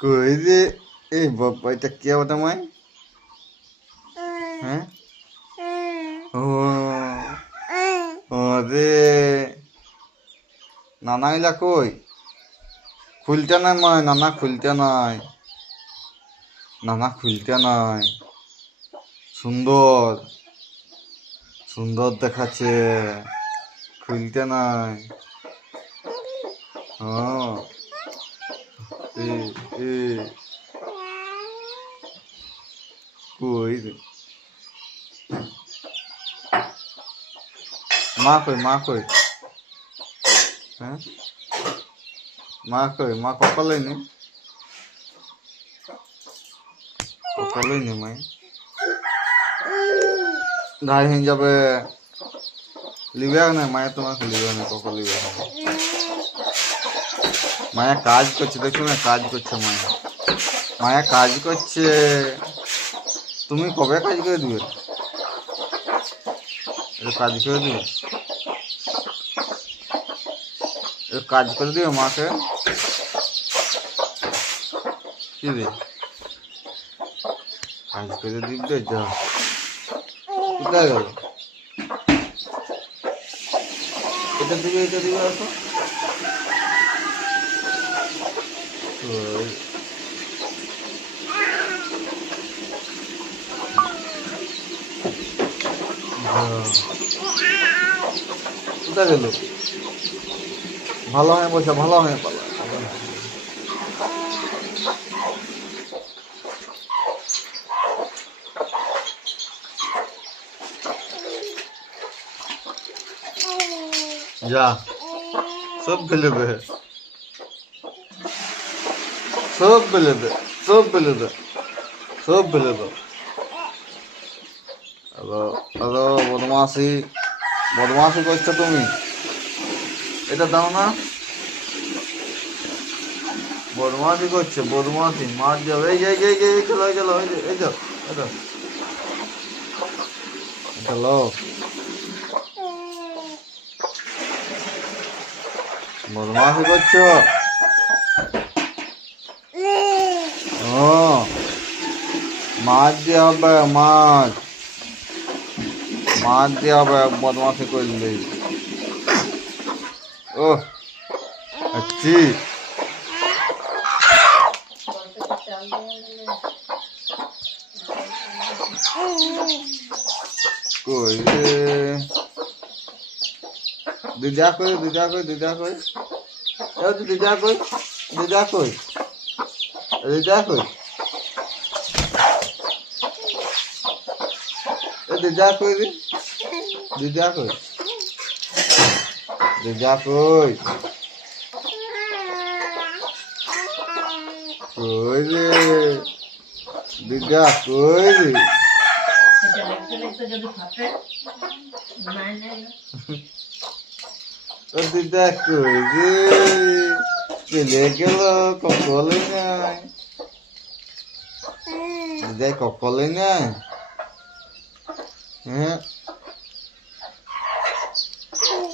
কই যে এই বাবা এটা কি আবার মাই? হ্যাঁ ও ও রে নানা ইলা কই খুলতে নাই মাই নানা খুলতে নাই নানা খুলতে নাই সুন্দর সুন্দর দেখাচ্ছে খুলতে নাই হ্যাঁ এ এ কই রে মা কই হ্যাঁ মা কই মা কপালে নি মাই ধাই হয়ে যাবে লিবে না মায়া তোমাকে লিবে না কখন লিবে না মায়া কাজ করছে দেখছো না কাজ করছে মায়া মায়া কাজ করছে তুমি কবে কাজ করে দিবে কাজ করে দিবে কাজ করে দিবে মাকে কি রে কাজ করে দিবে যা কোথায় গেল এটা দিবে আসো কোথায় গেল ভালো হয়ে বলছে ভালো হয়ে পালা যা সব ফেলে দে সব ফেলে দে সব ফেলে দে সব ফেলে দে হ্যালো হ্যালো বদমাসি করছো তুমি এটা দাও না বদমাসি করছে বদমাসি মার যাবে এই খেলো এই যাও হ্যালো বদমাসি করছো ও মাছ দিয়ে হবে মাছ দিয়ে হবে বদমাসি করলে ও আচ্ছি কই দিদা কই রে দিদা কই রে দিদা কই রে চলে গেল কপালে নাই দিদা কপালে নাই হ্যাঁ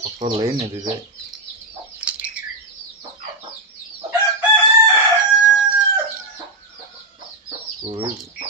কপালে না দিদা কই